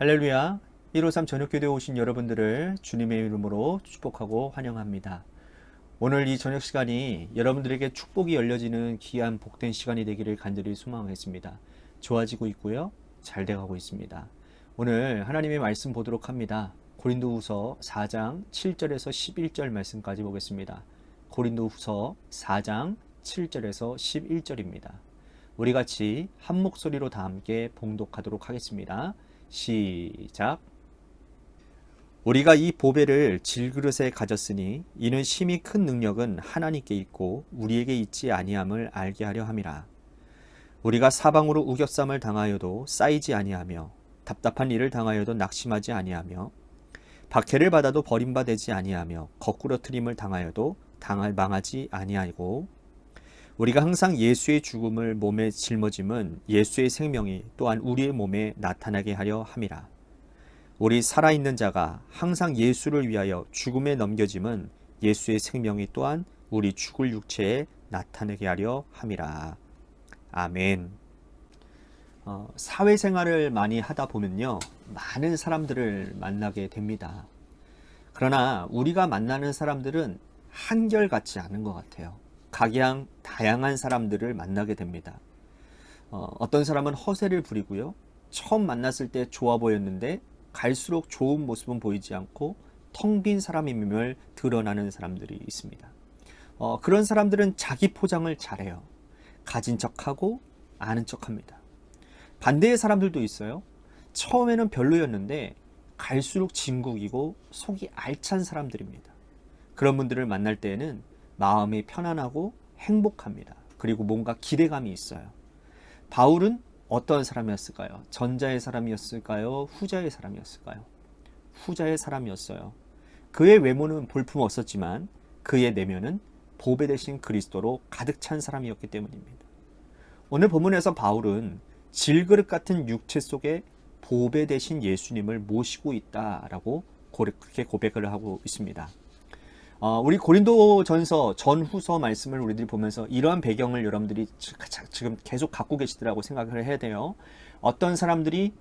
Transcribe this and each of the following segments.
할렐루야. 153 저녁교대에 오신 여러분들을 주님의 이름으로 축복하고 환영합니다. 오늘 이 저녁 시간이 여러분들에게 축복이 열려지는 귀한 복된 시간이 되기를 간절히 소망하겠습니다. 좋아지고 있고요. 잘 돼가고 있습니다. 오늘 하나님의 말씀 보도록 합니다. 고린도후서 4장 7절에서 11절 말씀까지 보겠습니다. 고린도후서 4장 7절에서 11절입니다. 우리 같이 한 목소리로 다 함께 봉독하도록 하겠습니다. 시작. 우리가 이 보배를 질그릇에 가졌으니 이는 심히 큰 능력은 하나님께 있고 우리에게 있지 아니함을 알게 하려 함이라. 우리가 사방으로 우겨쌈을 당하여도 쌓이지 아니하며 답답한 일을 당하여도 낙심하지 아니하며 박해를 받아도 버림받지 아니하며 거꾸러뜨림을 당하여도 망하지 아니하고 우리가 항상 예수의 죽음을 몸에 짊어짐은 예수의 생명이 또한 우리의 몸에 나타나게 하려 함이라. 우리 살아있는 자가 항상 예수를 위하여 죽음에 넘겨짐은 예수의 생명이 또한 우리 죽을 육체에 나타나게 하려 함이라. 아멘. 사회생활을 많이 하다 보면요, 많은 사람들을 만나게 됩니다. 그러나 우리가 만나는 사람들은 한결같지 않은 것 같아요. 각양 다양한 사람들을 만나게 됩니다. 어떤 사람은 허세를 부리고요. 처음 만났을 때 좋아 보였는데 갈수록 좋은 모습은 보이지 않고 텅 빈 사람임을 드러나는 사람들이 있습니다. 그런 사람들은 자기 포장을 잘해요. 가진 척하고 아는 척합니다. 반대의 사람들도 있어요. 처음에는 별로였는데 갈수록 진국이고 속이 알찬 사람들입니다. 그런 분들을 만날 때에는 마음이 편안하고 행복합니다. 그리고 뭔가 기대감이 있어요. 바울은 어떤 사람이었을까요? 전자의 사람이었을까요? 후자의 사람이었을까요? 후자의 사람이었어요. 그의 외모는 볼품 없었지만 그의 내면은 보배 되신 그리스도로 가득 찬 사람이었기 때문입니다. 오늘 본문에서 바울은 질그릇 같은 육체 속에 보배 되신 예수님을 모시고 있다라고 그렇게 고백을 하고 있습니다. 우리 고린도전서 전후서 말씀을 우리들이 보면서 이러한 배경을 여러분들이 지금 계속 갖고 계시더라고 생각을 해야 돼요. 어떤 사람들이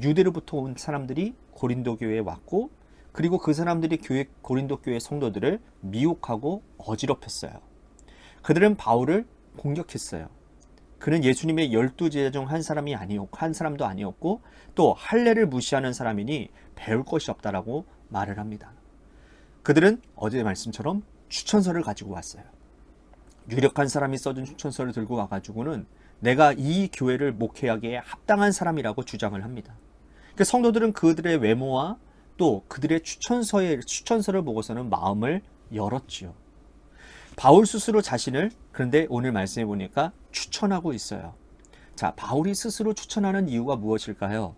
유대로부터 온 사람들이 고린도 교회에 왔고, 그리고 그 사람들이 고린도 교회 성도들을 미혹하고 어지럽혔어요. 그들은 바울을 공격했어요. 그는 예수님의 12제자 중 한 사람도 아니었고 또 할례를 무시하는 사람이니 배울 것이 없다라고 말을 합니다. 그들은 어제 말씀처럼 추천서를 가지고 왔어요. 유력한 사람이 써준 추천서를 들고 와가지고는 내가 이 교회를 목회하기에 합당한 사람이라고 주장을 합니다. 그 성도들은 그들의 외모와 또 그들의 추천서를 보고서는 마음을 열었지요. 바울 스스로 자신을 그런데 오늘 말씀해 보니까 추천하고 있어요. 자, 바울이 스스로 추천하는 이유가 무엇일까요?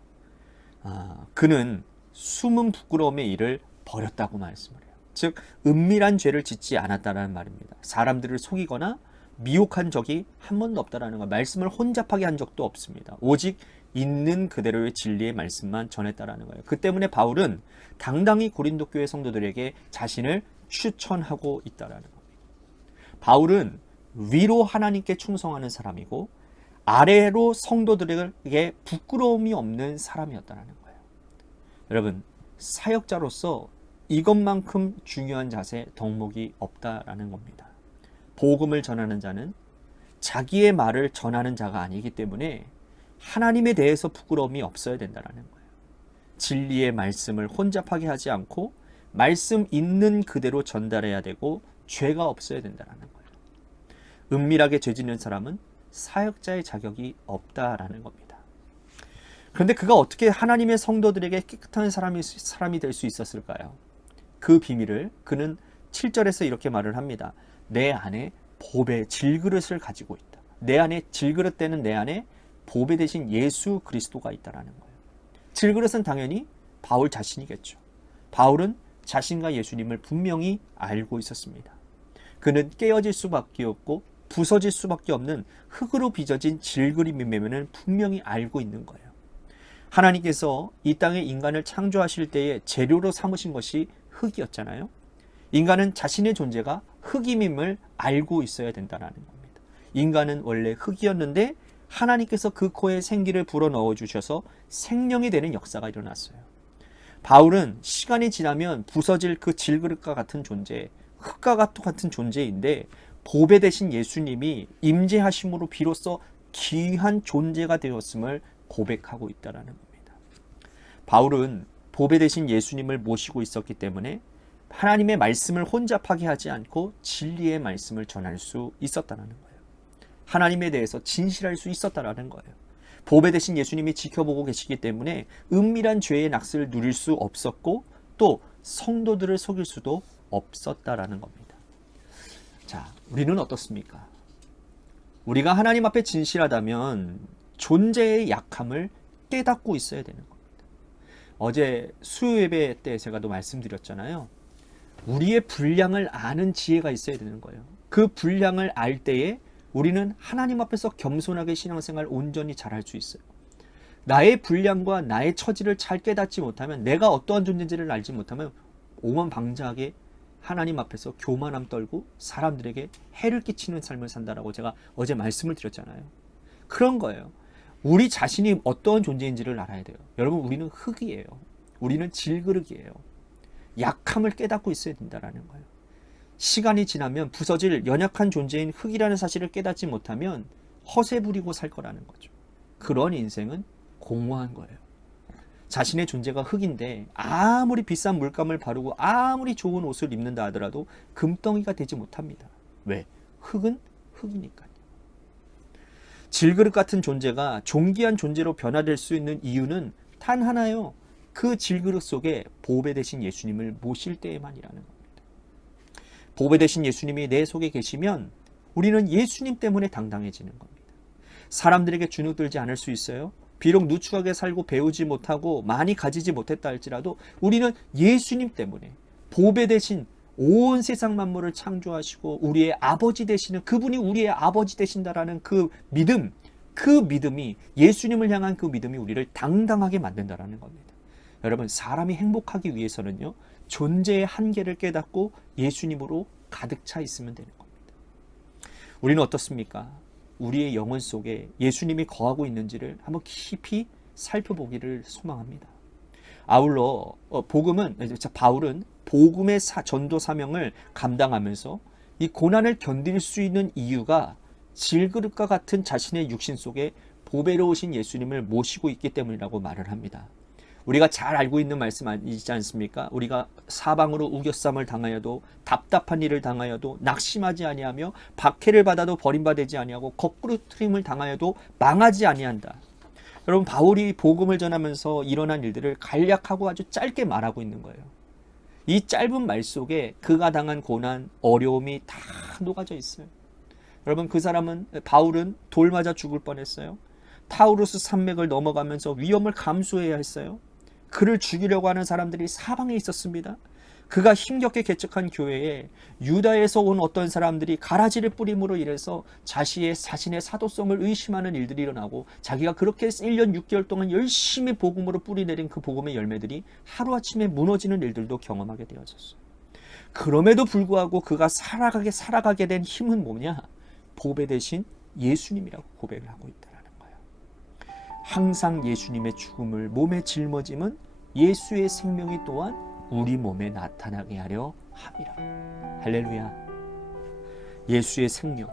그는 숨은 부끄러움의 일을 버렸다고 말씀을 해요. 즉 은밀한 죄를 짓지 않았다는 말입니다. 사람들을 속이거나 미혹한 적이 한 번도 없다라는 거. 말씀을 혼잡하게 한 적도 없습니다. 오직 있는 그대로의 진리의 말씀만 전했다라는 거예요. 그 때문에 바울은 당당히 고린도 교회 성도들에게 자신을 추천하고 있다라는 겁니다. 바울은 위로 하나님께 충성하는 사람이고 아래로 성도들에게 부끄러움이 없는 사람이었다라는 거예요. 여러분, 사역자로서 이것만큼 중요한 자세, 덕목이 없다라는 겁니다. 복음을 전하는 자는 자기의 말을 전하는 자가 아니기 때문에 하나님에 대해서 부끄러움이 없어야 된다는 거예요. 진리의 말씀을 혼잡하게 하지 않고 말씀 있는 그대로 전달해야 되고 죄가 없어야 된다는 거예요. 은밀하게 죄 짓는 사람은 사역자의 자격이 없다라는 겁니다. 그런데 그가 어떻게 하나님의 성도들에게 깨끗한 사람이 될 수 있었을까요? 그 비밀을 그는 7절에서 이렇게 말을 합니다. 내 안에 보배, 질그릇을 가지고 있다. 내 안에 질그릇 되는 내 안에 보배 되신 예수 그리스도가 있다라는 거예요. 질그릇은 당연히 바울 자신이겠죠. 바울은 자신과 예수님을 분명히 알고 있었습니다. 그는 깨어질 수밖에 없고 부서질 수밖에 없는 흙으로 빚어진 질그릇임을 분명히 알고 있는 거예요. 하나님께서 이 땅에 인간을 창조하실 때에 재료로 삼으신 것이 흙이었잖아요. 인간은 자신의 존재가 흙임을 알고 있어야 된다는 겁니다. 인간은 원래 흙이었는데 하나님께서 그 코에 생기를 불어넣어 주셔서 생명이 되는 역사가 일어났어요. 바울은 시간이 지나면 부서질 그 질그릇과 같은 존재, 흙과 같은 존재인데 보배 되신 예수님이 임재하심으로 비로소 귀한 존재가 되었음을 고백하고 있다는 겁니다. 바울은 보배 되신 예수님을 모시고 있었기 때문에 하나님의 말씀을 혼잡하게 하지 않고 진리의 말씀을 전할 수 있었다는 거예요. 하나님에 대해서 진실할 수 있었다는 거예요. 보배 되신 예수님이 지켜보고 계시기 때문에 은밀한 죄의 낙수를 누릴 수 없었고 또 성도들을 속일 수도 없었다라는 겁니다. 자, 우리는 어떻습니까? 우리가 하나님 앞에 진실하다면 존재의 약함을 깨닫고 있어야 되는 겁니다. 어제 수요 예배 때 제가 또 말씀드렸잖아요. 우리의 분량을 아는 지혜가 있어야 되는 거예요. 그 분량을 알 때에 우리는 하나님 앞에서 겸손하게 신앙생활 온전히 잘할 수 있어요. 나의 분량과 나의 처지를 잘 깨닫지 못하면, 내가 어떠한 존재인지를 알지 못하면 오만방자하게 하나님 앞에서 교만함 떨고 사람들에게 해를 끼치는 삶을 산다라고 제가 어제 말씀을 드렸잖아요. 그런 거예요. 우리 자신이 어떠한 존재인지를 알아야 돼요. 여러분, 우리는 흙이에요. 우리는 질그릇이에요. 약함을 깨닫고 있어야 된다라는 거예요. 시간이 지나면 부서질 연약한 존재인 흙이라는 사실을 깨닫지 못하면 허세 부리고 살 거라는 거죠. 그런 인생은 공허한 거예요. 자신의 존재가 흙인데 아무리 비싼 물감을 바르고 아무리 좋은 옷을 입는다 하더라도 금덩이가 되지 못합니다. 왜? 흙은 흙이니까요. 질그릇 같은 존재가 존귀한 존재로 변화될 수 있는 이유는 단 하나요. 그 질그릇 속에 보배 되신 예수님을 모실 때에만이라는 겁니다. 보배 되신 예수님이 내 속에 계시면 우리는 예수님 때문에 당당해지는 겁니다. 사람들에게 주눅들지 않을 수 있어요. 비록 누추하게 살고 배우지 못하고 많이 가지지 못했다 할지라도 우리는 예수님 때문에 보배 되신 온 세상 만물을 창조하시고 우리의 아버지 되시는 그분이 우리의 아버지 되신다라는 그 믿음, 그 믿음이, 예수님을 향한 그 믿음이 우리를 당당하게 만든다라는 겁니다. 여러분, 사람이 행복하기 위해서는요, 존재의 한계를 깨닫고 예수님으로 가득 차 있으면 되는 겁니다. 우리는 어떻습니까? 우리의 영혼 속에 예수님이 거하고 있는지를 한번 깊이 살펴보기를 소망합니다. 아울러 바울은 복음의 전도 사명을 감당하면서 이 고난을 견딜 수 있는 이유가 질그릇과 같은 자신의 육신 속에 보배로우신 예수님을 모시고 있기 때문이라고 말을 합니다. 우리가 잘 알고 있는 말씀 아니지 않습니까? 우리가 사방으로 우겨쌈을 당하여도, 답답한 일을 당하여도 낙심하지 아니하며, 박해를 받아도 버림받지 아니하고, 거꾸로 트림을 당하여도 망하지 아니한다. 여러분, 바울이 복음을 전하면서 일어난 일들을 간략하고 아주 짧게 말하고 있는 거예요. 이 짧은 말 속에 그가 당한 고난, 어려움이 다 녹아져 있어요. 여러분, 바울은 돌 맞아 죽을 뻔했어요. 타우루스 산맥을 넘어가면서 위험을 감수해야 했어요. 그를 죽이려고 하는 사람들이 사방에 있었습니다. 그가 힘겹게 개척한 교회에 유다에서 온 어떤 사람들이 가라지를 뿌림으로 인해서 자신의 사도성을 의심하는 일들이 일어나고, 자기가 그렇게 1년 6개월 동안 열심히 복음으로 뿌리내린 그 복음의 열매들이 하루아침에 무너지는 일들도 경험하게 되어졌어요. 그럼에도 불구하고 그가 살아가게 된 힘은 뭐냐? 보배 되신 예수님이라고 고백을 하고 있다는 거예요. 항상 예수님의 죽음을 몸에 짊어짐은 예수의 생명이 또한 우리 몸에 나타나게 하려 함이라. 할렐루야. 예수의 생명,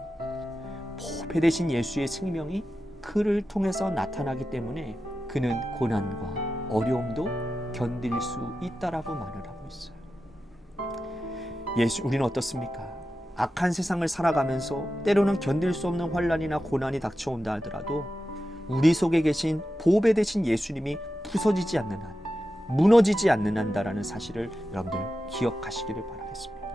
보배 되신 예수의 생명이 그를 통해서 나타나기 때문에 그는 고난과 어려움도 견딜 수 있다라고 말을 하고 있어요. 우리는 어떻습니까? 악한 세상을 살아가면서 때로는 견딜 수 없는 환난이나 고난이 닥쳐온다 하더라도 우리 속에 계신 보배 되신 예수님이 부서지지 않는 한, 무너지지 않는 한다라는 사실을 여러분들 기억하시기를 바라겠습니다.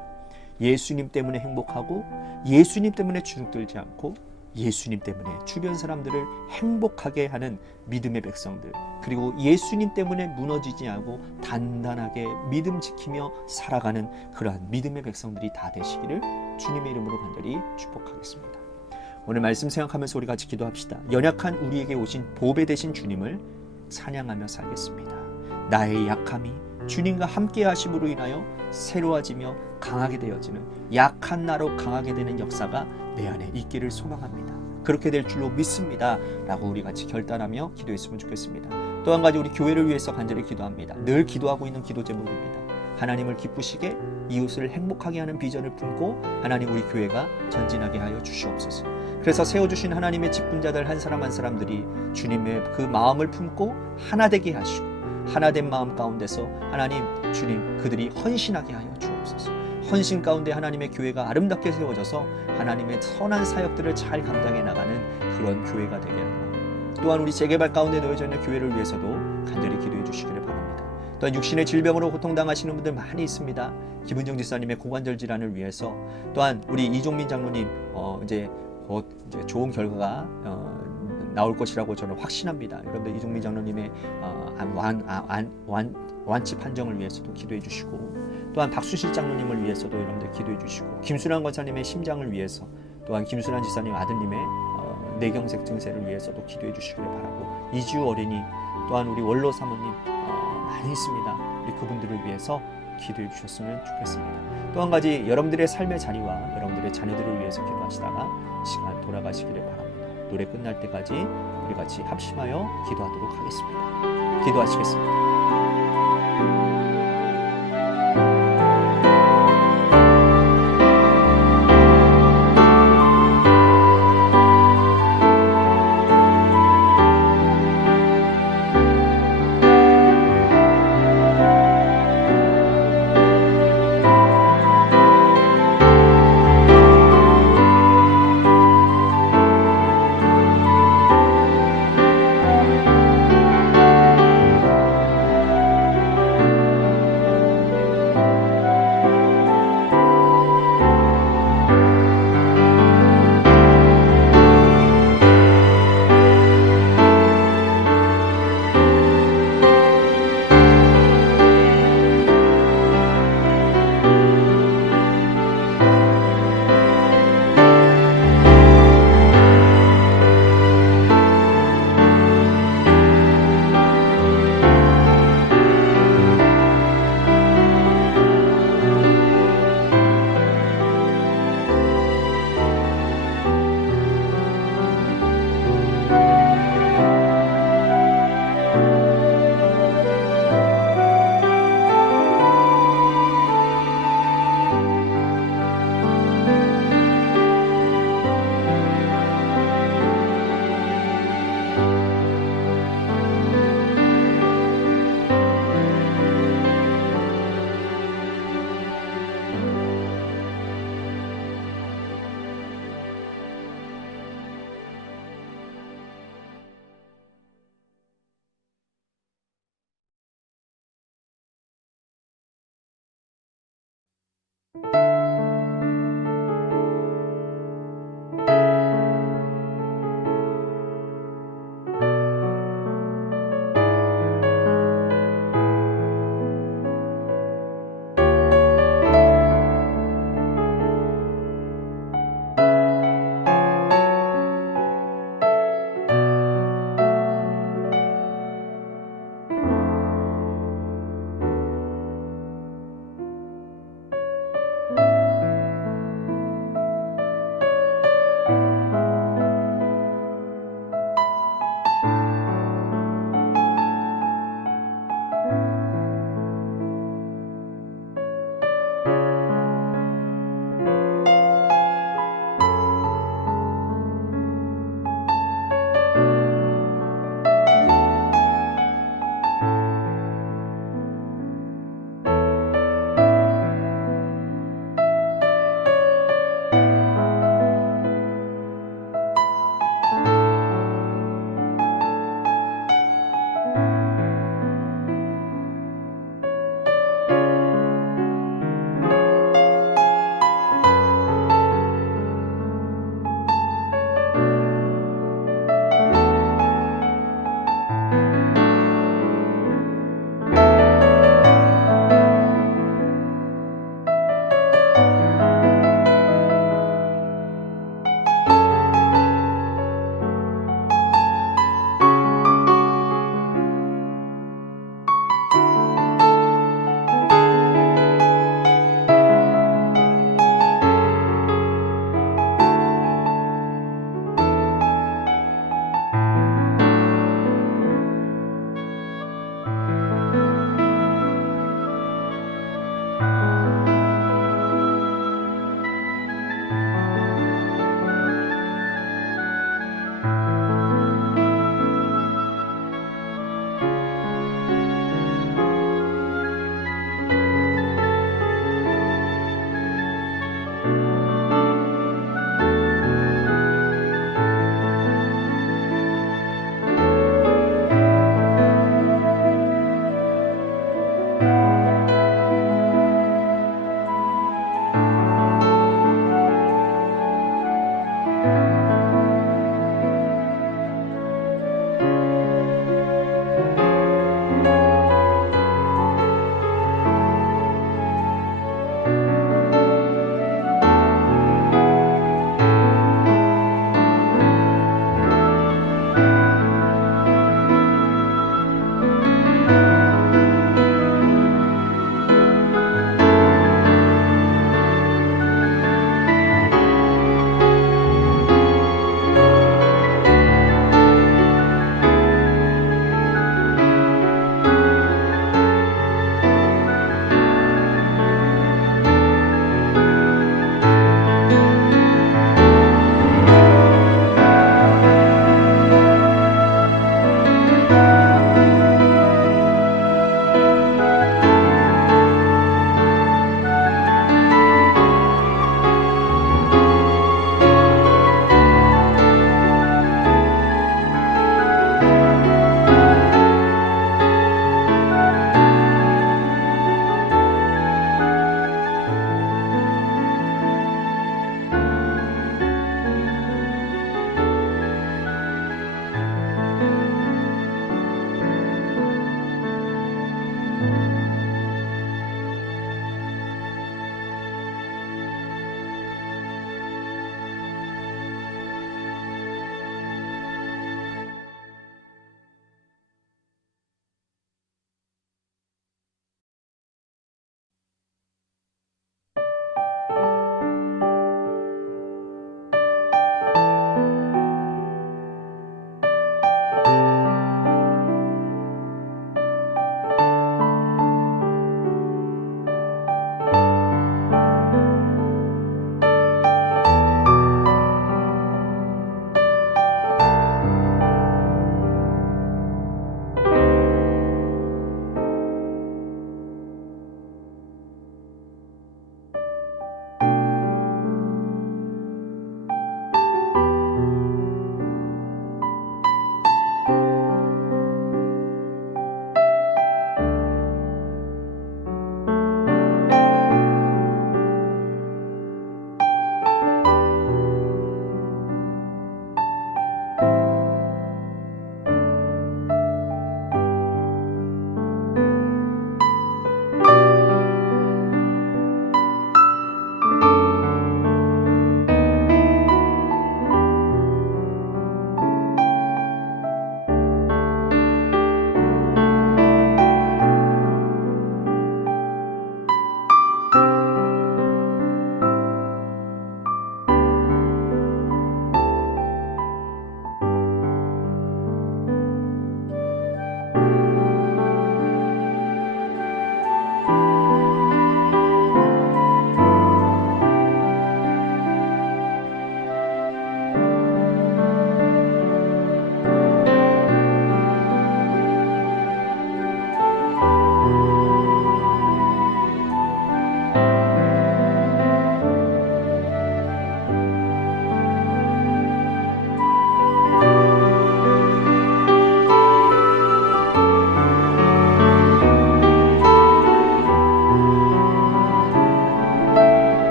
예수님 때문에 행복하고, 예수님 때문에 주눅들지 않고, 예수님 때문에 주변 사람들을 행복하게 하는 믿음의 백성들, 그리고 예수님 때문에 무너지지 않고 단단하게 믿음 지키며 살아가는 그러한 믿음의 백성들이 다 되시기를 주님의 이름으로 간절히 축복하겠습니다. 오늘 말씀 생각하면서 우리 같이 기도합시다. 연약한 우리에게 오신 보배 되신 주님을 찬양하며 살겠습니다. 나의 약함이 주님과 함께 하심으로 인하여 새로워지며 강하게 되어지는, 약한 나로 강하게 되는 역사가 내 안에 있기를 소망합니다. 그렇게 될 줄로 믿습니다 라고 우리 같이 결단하며 기도했으면 좋겠습니다. 또 한 가지, 우리 교회를 위해서 간절히 기도합니다. 늘 기도하고 있는 기도 제목입니다. 하나님을 기쁘시게, 이웃을 행복하게 하는 비전을 품고 하나님 우리 교회가 전진하게 하여 주시옵소서. 그래서 세워주신 하나님의 직분자들 한 사람 한 사람들이 주님의 그 마음을 품고 하나 되게 하시고, 하나된 마음 가운데서 하나님, 주님, 그들이 헌신하게 하여 주옵소서. 헌신 가운데 하나님의 교회가 아름답게 세워져서 하나님의 선한 사역들을 잘 감당해 나가는 그런 교회가 되게 하고, 또한 우리 재개발 가운데 놓여져 있는 교회를 위해서도 간절히 기도해 주시기를 바랍니다. 또한 육신의 질병으로 고통당하시는 분들 많이 있습니다. 김은정 지사님의 고관절 질환을 위해서, 또한 우리 이종민 장로님 이제 곧 이제 좋은 결과가 나올 것이라고 저는 확신합니다. 여러분들 이종민 장로님의 완치 판정을 위해서도 기도해 주시고, 또한 박수실 장로님을 위해서도 여러분들 기도해 주시고, 김순환 권사님의 심장을 위해서, 또한 김순환 지사님 아드님의 뇌경색 증세를 위해서도 기도해 주시기를 바라고, 이주 어린이, 또한 우리 원로 사모님 많이 있습니다. 우리 그분들을 위해서 기도해 주셨으면 좋겠습니다. 또 한 가지, 여러분들의 삶의 자리와 여러분들의 자녀들을 위해서 기도하시다가 시간 돌아가시기를 바랍니다. 노래 끝날 때까지 우리 같이 합심하여 기도하도록 하겠습니다. 기도하시겠습니다.